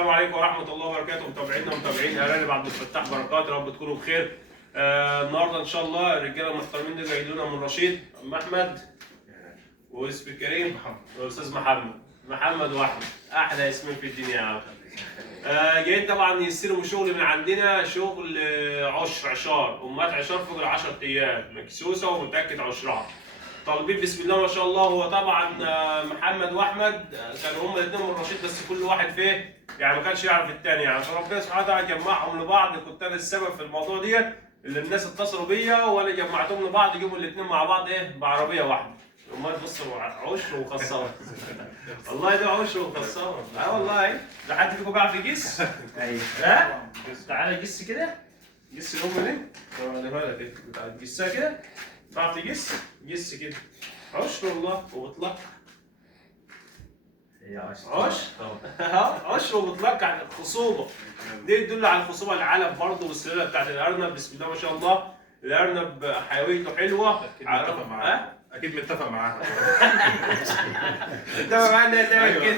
السلام عليكم ورحمة الله وبركاته. متابعين أرانب عبد الفتاح بركات، يا رب تكونوا بخير. النهارده إن شاء الله الرجالة المحترمين دول جايين لنا من رشيد، أم أحمد واسم الكريم والأستاذ محمد وأحمد، أحلى اسمين في الدنيا يا عم. جايين طبعا يستلموا شغل من عندنا، شغل عشار، أمهات عشار فوق ال 10 أيام، مكسوسة ومتأكد عشرها. طالبين بسم الله ما شاء الله. هو طبعا محمد واحمد كانوا هما الاثنين من رشيد، بس كل واحد فيه يعني ما كانش يعرف الثاني يعني، فربنا سبحانه وتعالى جمعهم لبعض. كنت انا السبب في الموضوع ديت، اللي الناس اتصلوا بيا وانا جمعتهم لبعض، جابوا الاثنين مع بعض بعربيه واحده. امال بصوا عشر وخساره. والله ده عشر وخساره. والله ده حد فيكم بيعرف يجس؟ ايوه. ها؟ تعالى جس كده، جس الام دي. اوريها لك كده، تجسها كده. تعرف تجس؟ جس كده. عشر والله وبتلقح. هي عشر وبتلقح عن الخصوبه. دي تدل على الخصوبه، العلف برضه والسلاله بتاعت الارنب. بسم الله ما شاء الله، الارنب حيويته حلوه. اكيد متفق معاها. متفق معاها ان هي تعمل كده.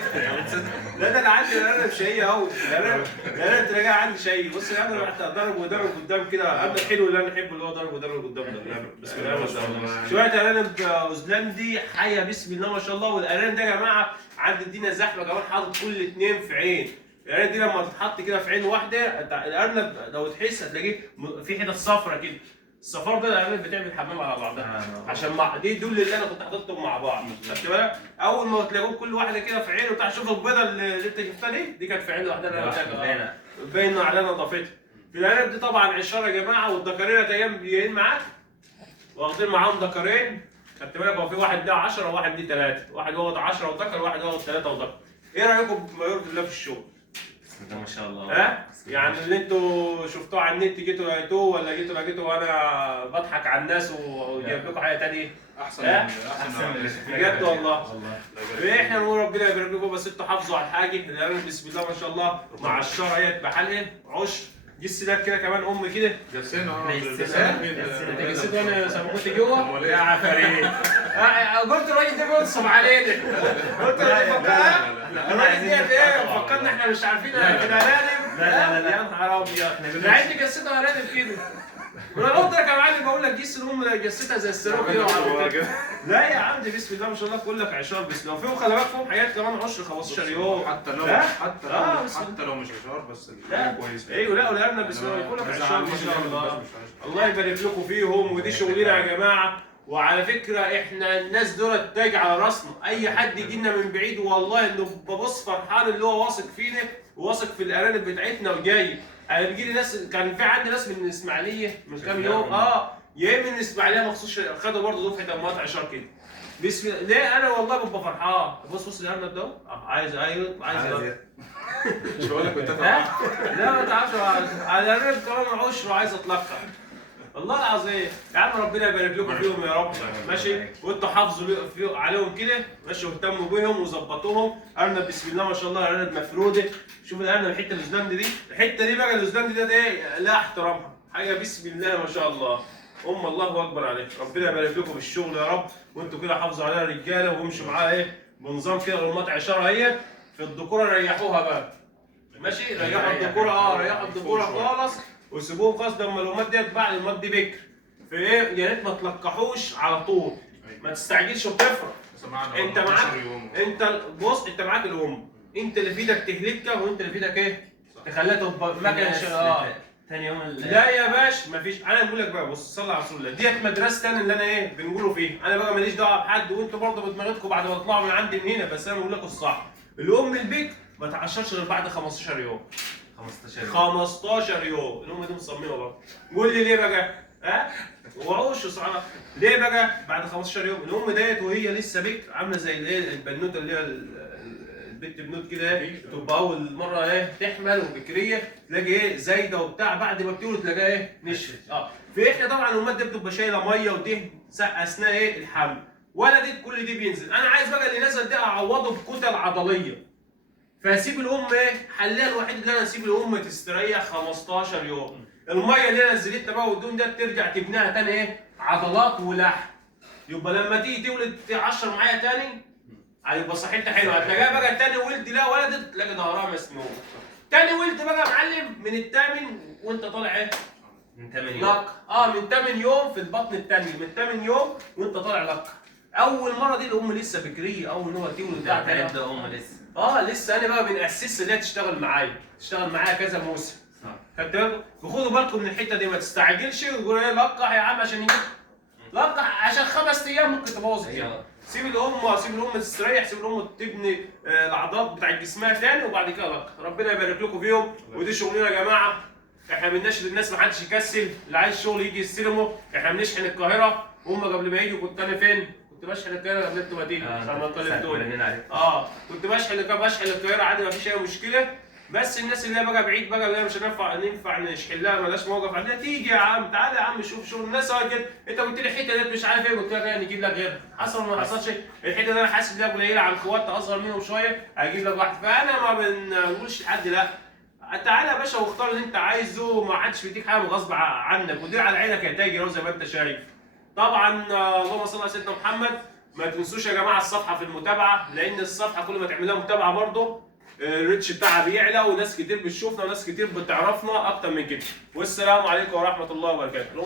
لا ده انا عندي الارنب شقيه قوي. الارنب تلاقيها عندي شقيه. بص الارنب حتى ضرب وضرب قدام كده. قبل الحلو اللي انا احبه اللي هو ضرب وضرب قدام ده. بسم الله ما شاء الله. شويه ارانب اوزلندي حيه بسم الله ما شاء الله. والارانب ده يا جماعه عند الدنيا زحمه كمان، حاطط كل اثنين في عين. الارانب دي لما تتحط كده في عين واحده، الارنب لو تحس هتلاقيه في حتت صفرة كده. الصفار ده الارانب بتعمل حمام على بعضها. عشان دي دول اللي انا كنت حاططهم مع بعض. خدت بالك؟ اول ما تلاقوهم كل واحده كده في عين وبتاع. شوف البيضه اللي انت شفتها دي كانت في عين لوحدها. باينه على نظافتها. في الارانب دي طبعا عشاره يا جماعه، والذكرين جايين معاك، واخدين معاهم ذكرين. خدت بالك؟ هو في واحد ده 10 وواحد دي 3، واحد واخد 10 وذكر وواحد واخد 3 وذكر. ايه رايكم بما يرضي الله في الشغل؟ ما شاء الله. يعني اللي انتوا شفتوه على النت جيتوا لقيتوه، ولا جيتوا لقيتوه وانا بضحك على الناس وجايب لكم حاجه ثانيه؟ احسن بجد والله. احنا نقول ربنا يبارك لكم، بس انتوا حافظوا على الحاجه. الارانب بسم الله ما شاء الله مع الشرع اهي بحالها عشر. جس ده كده كمان كده. جسنا جسيت وانا سبقت جوه يا عفاريت. قلت الراجل ده بينصب علينا. قلت الراجل ديت ايه؟ فكرنا احنا مش عارفين الارانب. لا يا نهار ابيض. ده عندي جسيتها ارانب كده. وانا قلت لك يا معلم، بقول لك جس الام جسيتها زي السيروم كده. لا يا عم دي بسم الله ما شاء الله بقول لك عشار. بسم الله. فيهم خلي بالك فيهم حاجات كمان 10 15 يوم. حتى لو مش عشار بس كويس. ايوه. لا والارنب بسم الله بقول لك عشار ما شاء الله. الله يبارك لكم فيهم. ودي شغلنا يا جماعه. وعلى فكره احنا الناس دول تاج على راسنا. اي حد يجي لنا من بعيد والله انه ببص فرحان اللي هو واثق فينا وواثق في الارانب بتاعتنا وجاي. انا بيجي لي ناس، كان في عندي ناس من الاسماعيليه من كام يوم جايين من الاسماعيليه مخصوص، خدوا برضه دفعه امهات عشار كده. بسم الله. ليه انا والله ببقى فرحان. بص الارنب ده عايز مش بقول لك متفق. لا ما تعرفش على الارنب كمان عشر وعايز اتلقح. والله العظيم يا عم ربنا يبارك لكم فيهم يا رب. ماشي. وانتوا حافظوا عليهم كده ماشي، واهتموا بيهم وظبطوهم. ارنب بسم الله ما شاء الله ارنب مفروده. شوف الارنب الحته الاسلندي دي، الحته دي بقى الاسلندي ده ايه؟ لا احترامها حاجه بسم الله ما شاء الله. الله اكبر عليك. ربنا يبارك لكم في الشغل يا رب. وانتوا كده حافظوا عليها رجاله وامشوا معاها بنظام كده. غرمات عشاره هي في الذكوره ريحوها بقى. ماشي. ريحوا الذكوره ريحوا الذكوره خالص وسيبوهم خالص. لما الامهات ديت بعد الامهات دي بكر في يا ريت ما تلقحوش على طول. ما تستعجلش وتفرح. انت معاك بص انت معاك الام، انت اللي في ايدك تهلكها وانت اللي في ايدك تخليها تبقى مكنه ثاني يوم لا يا باش مفيش. انا بقول لك بقى بص صلي على رسول الله. ديت مدرسه ثانيه اللي انا بنقوله فيها. انا بقى ماليش دعوه بحد، وانتوا برضه بدماغتكم بعد ما تطلعوا من عندي من هنا. بس انا بقول لكم الصح. الام البيت ما تعشرش غير بعد 15 يوم. 15 يوم. الام دي مصممه برضه. قول لي ليه بقى؟ وعوش صراحه ليه بقى بعد 15 يوم؟ الام ديت وهي لسه بكر عامله زي البنوته اللي هي البنت بنوت كده تبقى اول مره تحمل وبكريه تلاقي زايده وبتاع. بعد ما بتولد تلاقيها نشفت. في احنا طبعا الامهات دي بتبقى شايله ميه ودهن اثناء الحمل. ولدت كل دي بينزل. انا عايز بقى اللي نزل ده اعوضه بكتل عضليه. فاسيب الام حلها الوحيد اللي انا اسيب الام تستريح 15 يوم. الميه اللي انا نزلتها بقى والدهون ده ترجع تبنيها تاني عضلات ولحم. يبقى لما تيجي تولد تعشر معايا تاني هيبقى صحتها حلوه. هتلاقيها بقى تاني ولد لا ولدت تلاقي ظهرها مسنون. تاني ولد بقى يا معلم من الثامن وانت طالع ايه؟ من 8 يوم. لقة. من 8 يوم في البطن الثاني، من 8 يوم وانت طالع لقة. اول مره دي الام لسه فكريه، اول ما تولد ده هيبدا ام لسه. لسه انا بقى من اسس اللي هي تشتغل معايا كذا موسم. صح. خدت بالكم؟ خدوا بالكم من الحته دي، ما تستعجلش وتقول ايه لقح يا عم عشان يجيب لقح عشان 5 ايام ممكن تبوظ الدنيا. سيب الام تستريح، سيب الام تبني العضلات بتاع جسمها تاني وبعد كده لقح. ربنا يبارك لكم فيهم، ودي شغلنا يا جماعه. احنا بنناشد الناس ما حدش يكسل، اللي عايز شغل يجي يستلمه. احنا بنشحن القاهره، هم قبل ما يجوا كنت انا فين؟ كنت بشحن القاهره قبل انتوا ما تيجوا عشان ما كلمتوني. كنت بشحن القاهره عادي ما فيش اي مشكله. بس الناس اللي هي بقى بعيد بقى اللي هي مش ننفع نشحن لها مالهاش موقف عندنا، تيجي يا عم تعالى يا عم شوف شغل الناس. انت قلت لي الحته دي مش عارف ايه، قلت لك نجيب لك غيرها. حصل ولا ما حصلش؟ الحته دي انا حاسس انها قليله عن اخواتها اصغر منهم شويه، هجيب لك واحد. فانا ما بنقولش لحد لا، تعالى يا باشا واختار اللي انت عايزه، ما حدش بيديك حاجه غصب عنك، ودي على عينك يا تاجر زي ما انت شايف. طبعا اللهم صل على سيدنا محمد. ما تنسوش يا جماعه الصفحه في المتابعه، لان الصفحه كل ما تعمل لها متابعه برضه الريتش بتاعها بيعلى، وناس كتير بتشوفنا وناس كتير بتعرفنا اكتر من كده. والسلام عليكم ورحمه الله وبركاته.